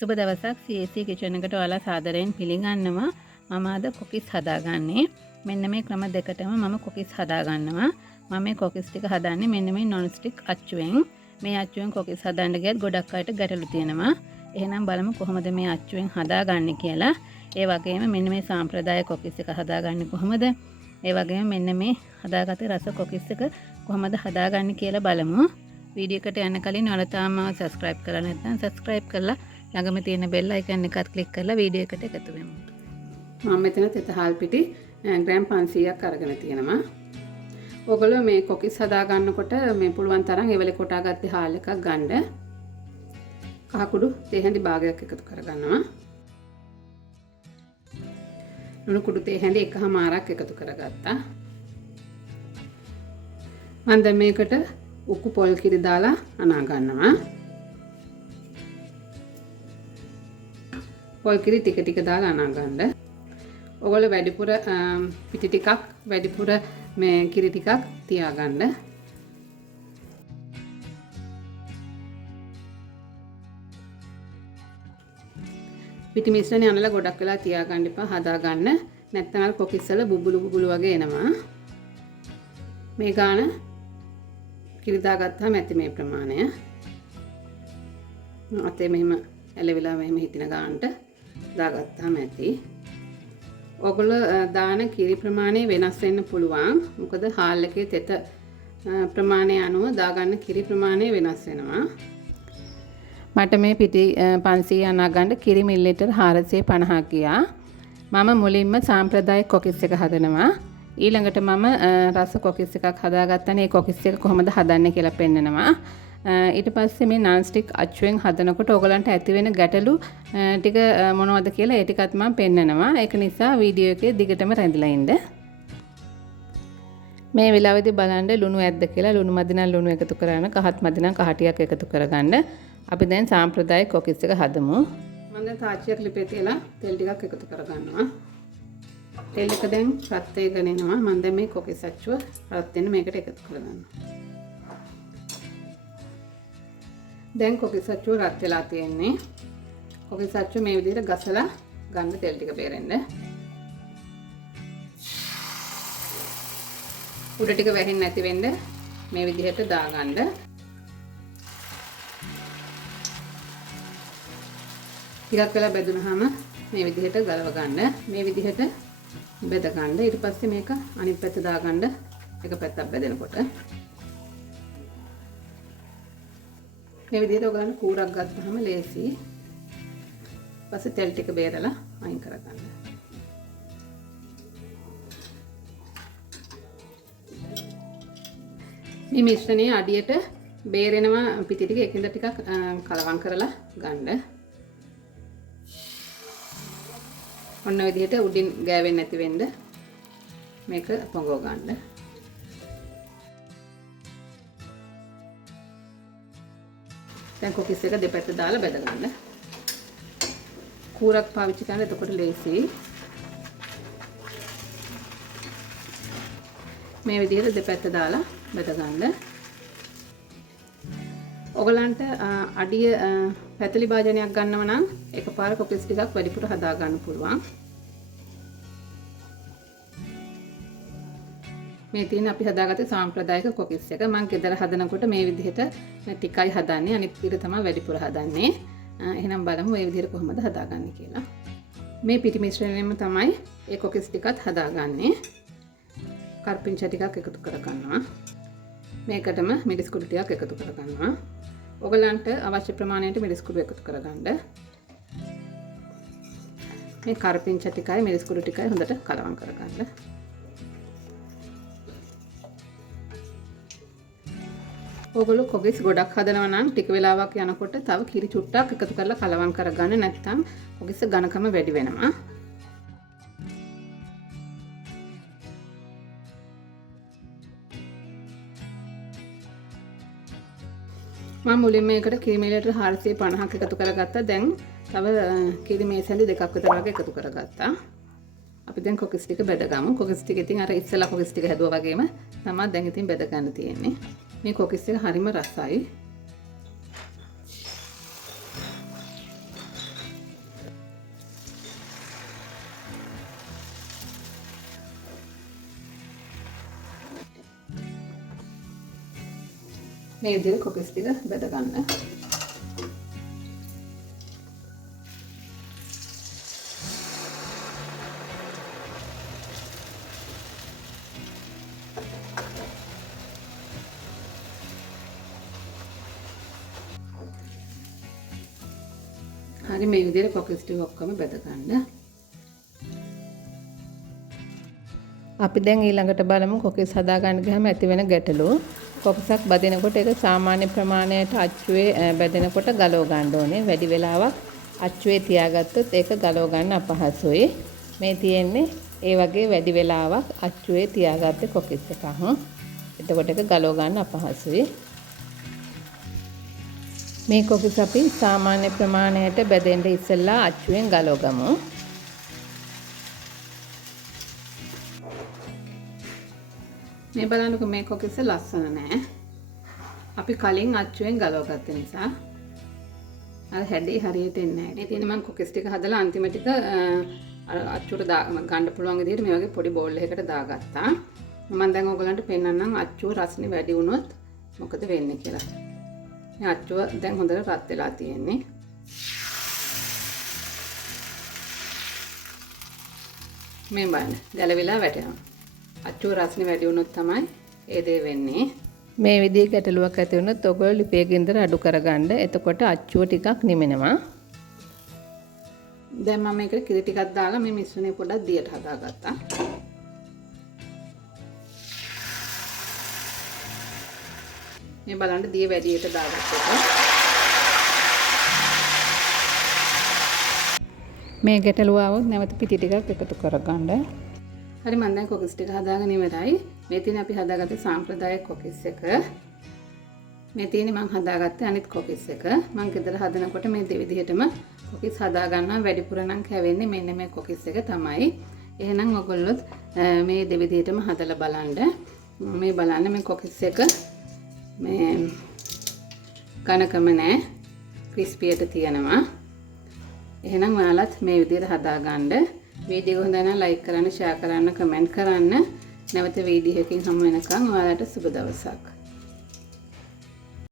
සුබ දවසක් CAC kitchen එකට ඔයාලා සාදරයෙන් පිළිගන්නවා. මම අද කොකිස් හදාගන්නේ. මෙන්න මේ ක්‍රම දෙකටම මම කොකිස් හදාගන්නවා. මම මේ කොකිස් ටික හදන්නේ මෙන්න මේ non stick අච්චුවෙන්. මේ අච්චුවෙන් කොකිස් හදන්න ගියත් ගොඩක් අයට ගැටලු තියෙනවා. එහෙනම් බලමු කොහොමද මේ අච්චුවෙන් හදාගන්නේ කියලා. ඒ වගේම මෙන්න මේ සාම්ප්‍රදාය කොකිස් එක හදාගන්නේ කොහොමද? ඒ වගේම මෙන්න මේ හදාගත්තේ රස කොකිස් එක කොහොමද හදාගන්නේ කියලා බලමු. වීඩියෝ එකට යන්න කලින් ඔයාලා තාම subscribe කරලා නැත්නම් subscribe කරලා ළඟම තියෙන bell icon එකත් click කරලා වීඩියෝ එකට එකතු වෙමු. මම මෙතන තෙත හාල් පිටි ග්‍රෑම් 500ක් අරගෙන තියෙනවා. ඔයගොල්ලෝ මේ කොකිස් හදා ගන්නකොට මේ පුළුවන් තරම් එවලේ කොටාගත්තේ හාල් එකක් ගන්න. කහ කුඩු තේ හැඳි භාගයක් එකතු කරගන්නවා. ලුණු කුඩු තේ හැඳි එකමාරක් එකතු කරගත්තා. මම දැන් මේකට උකු පොල් කිරි දාලා අනා ගන්නවා. පොල් කිරි ටික ටික දාලා අනා ගන්න. ඔයගොල්ලෝ වැඩිපුර පිටි ටිකක් වැඩිපුර මේ කිරි ටිකක් තියාගන්න. පිටි මිශ්‍රණය අනලා ගොඩක් වෙලා තියාගන්න එපා, හදාගන්න. නැත්නම් අර කොකිස් වල බුබුලු වගේ එනවා. මේ ගාන කිරි දාගත්තාම ඇති මේ ප්‍රමාණය. අතේ මෙහෙම ඇලවිලා මෙහෙම හිටින ගානට දාගත්තාම ඇති. ඔයගොල්ලෝ දාන කිරි ප්‍රමාණය වෙනස් වෙන්න පුළුවන්. මොකද හාල් එකේ තෙත ප්‍රමාණය අනුව දාගන්න කිරි ප්‍රමාණය වෙනස් වෙනවා. මට මේ පිටි 500 අනා ගන්න කිරි මිලිලිටර් 450ක් ගියා. මම මුලින්ම සාම්ප්‍රදායික කොකිස් එක හදනවා. ඊළඟට මම රස කොකිස් එකක් හදාගත්තානේ. ඒ කොකිස් එක කොහොමද හදන්නේ කියලා පෙන්නනවා. ඊට පස්සේ මේ non stick අච්චුවෙන් හදනකොට ඔයගලන්ට ඇති වෙන ගැටලු ටික මොනවද කියලා ඒ ටිකත් මම පෙන්නනවා. ඒක නිසා වීඩියෝ එකේ දිගටම රැඳිලා ඉන්න. මේ වෙලාවේදී බලන්න ලුණු ඇද්ද කියලා. ලුණු මදි නම් ලුණු එකතු කරගන්න, කහත් මදි නම් කහ ටිකක් එකතු කරගන්න. අපි දැන් සාම්ප්‍රදායික කොකිස් එක හදමු. මම දැන් තාච්චියක් ලිපේ තියලා තෙල් ටිකක් එකතු කරගන්නවා. තෙල් එක දැන් රත් වෙගෙන එනවා. මම දැන් මේ කොකිස් අච්චුව රත් වෙන මේකට එකතු කරගන්නවා. දැන් කොකිස් අච්චුව රත් වෙලා තියෙන්නේ. කොකිස් අච්චුව මේ විදිහට ගසලා ගන්න තෙල් ටික බේරෙන්න. උඩ ටික වැහෙන්නේ නැති වෙන්න මේ විදිහට දාගන්න. ටිකක් වෙලා බෙදුනහම මේ විදිහට ගලව ගන්න. මේ විදිහට බෙද ගන්න. ඊට පස්සේ මේක අනිත් පැත්ත දාගන්න. එක පැත්තක් බෙදෙනකොට මේ විදිහට ඔයගලන් කූරක් ගත්තාම ලේසි. ඊපස්සේ තෙල් ටික බේරලා අයින් කරගන්න. මේ මිශ්‍රණයේ අඩියට බේරෙනවා පිටි ටික එකින්ද ටිකක් කලවම් කරලා ගන්න. ඔන්න ඔය විදිහට උඩින් ගෑවෙන්නේ නැති වෙන්න මේක පොඟව ගන්න. දැන් කොකිස් එක දෙපැත්ත දාලා බෙද ගන්න. කූරක් පාවිච්චි කරන්න එතකොට ලේසියි. මේ විදිහට දෙපැත්ත දාලා බෙද ගන්න. ඔයගලන්ට අඩිය පැතලි භාජනයක් ගන්නව නම් එකපාර කොකිස් ටිකක් වැඩිපුර හදා ගන්න පුළුවන්. මේ තියෙන අපි හදාගත්තේ සාම්ප්‍රදායික කොකිස් එක. මම ගෙදර හදනකොට මේ විදිහට ටිකයි හදන්නේ. අනිත් ටික තමයි වැඩිපුර හදන්නේ. එහෙනම් බලමු මේ විදිහට කොහොමද හදාගන්නේ කියලා. මේ පිටි මිශ්‍රණයෙන්ම තමයි ඒ කොකිස් ටිකත් හදාගන්නේ. කරපිංචා ටිකක් එකතු කරගන්නවා. මේකටම මිරිස් කුඩු ටිකක් එකතු කරගන්නවා. ඔයගලන්ට අවශ්‍ය ප්‍රමාණයට මිරිස් කුඩු එකතු කරගන්න. මේ කරපිංචා ටිකයි මිරිස් කුඩු ටිකයි හොඳට කලවම් කරගන්න. ඔයගොල්ලෝ කොකිස් ගොඩක් හදනවා නම් ටික වෙලාවක් යනකොට තව කිරි චුට්ටක් එකතු කරලා කලවම් කරගන්න. නැත්නම් කොකිස් ඝනකම වැඩි වෙනවා. මම මුලින්ම මේකට කිරි මිලිලිටර් 450ක් එකතු කරගත්තා. දැන් තව කිරි මේසැලි දෙකක් විතර වගේ එකතු කරගත්තා. අපි දැන් කොකිස් ටික බෙදගමු. කොකිස් ටික ඉතින් අර ඉස්සෙල්ලා කොකිස් ටික හැදුවා වගේම තමයි දැන් ඉතින් බෙද ගන්න තියෙන්නේ. මේ කොකිස් එක හරිම රසයි. මේ විදිහට කොකිස් ටික බෙද ගන්න. හරි මේ විදිහට කොකිස් ටික ඔක්කොම බෙද ගන්න. අපි දැන් ඊළඟට බලමු කොකිස් හදා ගන්න ගියාම ඇති වෙන ගැටලු. කොකිසක් බදිනකොට ඒක සාමාන්‍ය ප්‍රමාණයට අච්චුවේ බැදෙනකොට ගලව ගන්න ඕනේ. වැඩි වෙලාවක් අච්චුවේ තියාගත්තොත් ඒක ගලව ගන්න අපහසුයි. මේ තියෙන්නේ ඒ වගේ වැඩි වෙලාවක් අච්චුවේ තියාගත්තේ කොකිස් එකක්. එතකොට ඒක ගලව ගන්න අපහසුයි. මේ කොකිස් අපි සාමාන්‍ය ප්‍රමාණයට බැදෙන්න ඉස්සෙල්ලා අච්චුවෙන් ගලව ගමු. මේ බලන්නකො මේ කොකිස් ලස්සන නෑ. අපි කලින් අච්චුවෙන් ගලව ගත්ත නිසා අර හැඩේ හරියට එන්නේ නෑ. මේ තියෙන මම කොකිස් ටික හදලා අන්තිම ටික අර අච්චුවට ගන්න පුළුවන් විදිහට මේ වගේ පොඩි බෝල් එකකට දාගත්තා. මම දැන් ඔයගලන්ට පෙන්නන්නම් අච්චුව රස්නේ වැඩි වුණොත් මොකද වෙන්නේ කියලා. මේ අච්චුව දැන් හොඳට රත් වෙලා තියෙන්නේ. මේ බලන්න ගැලවිලා වැටෙනවා. අච්චුව රස්නේ වැඩි වුණොත් තමයි ඒ දේ වෙන්නේ. මේ විදිහේ ගැටලුවක් ඇති වුණොත් ඔයගොල්ලෝ ලිපේ ගින්දර අඩු කරගන්න. එතකොට අච්චුව ටිකක් නිමෙනවා. දැන් මම මේකට කිරි ටිකක් දාලා මේ මිශ්‍රණය පොඩ්ඩක් දියට හදාගත්තා. මේ බලන්න දිය වැඩියට දාගත්තා. මේ ගැටලුව આવොත් නැවත පිටි ටිකක් එකතු කරගන්න. හරි මම දැන් කොකිස් ටික හදාගෙන ඉවරයි. මේ තියෙන අපි හදාගත්තේ සාම්ප්‍රදායික කොකිස් එක. මේ තියෙන්නේ මම හදාගත්තේ අනිත් කොකිස් එක. මම ගෙදර හදනකොට මේ දෙවිදිහටම කොකිස් හදා ගන්නවා. වැඩිපුර නම් කැවෙන්නේ මෙන්න මේ කොකිස් එක තමයි. එහෙනම් ඔයගොල්ලොත් මේ දෙවිදිහටම හදලා බලන්න. මේ බලන්න මේ කොකිස් එක මේ කනකම නෑ ක්‍රිස්පියට තියෙනවා. එහෙනම් ඔයාලත් මේ විදිහට හදා ගන්න. වීඩියෝ හොඳ නම් ලයික් කරන්න, ෂෙයා කරන්න, කමෙන්ට් කරන්න. නැවත වීඩියෝ එකකින් හමු වෙනකන් ඔයාලට සුබ දවසක්.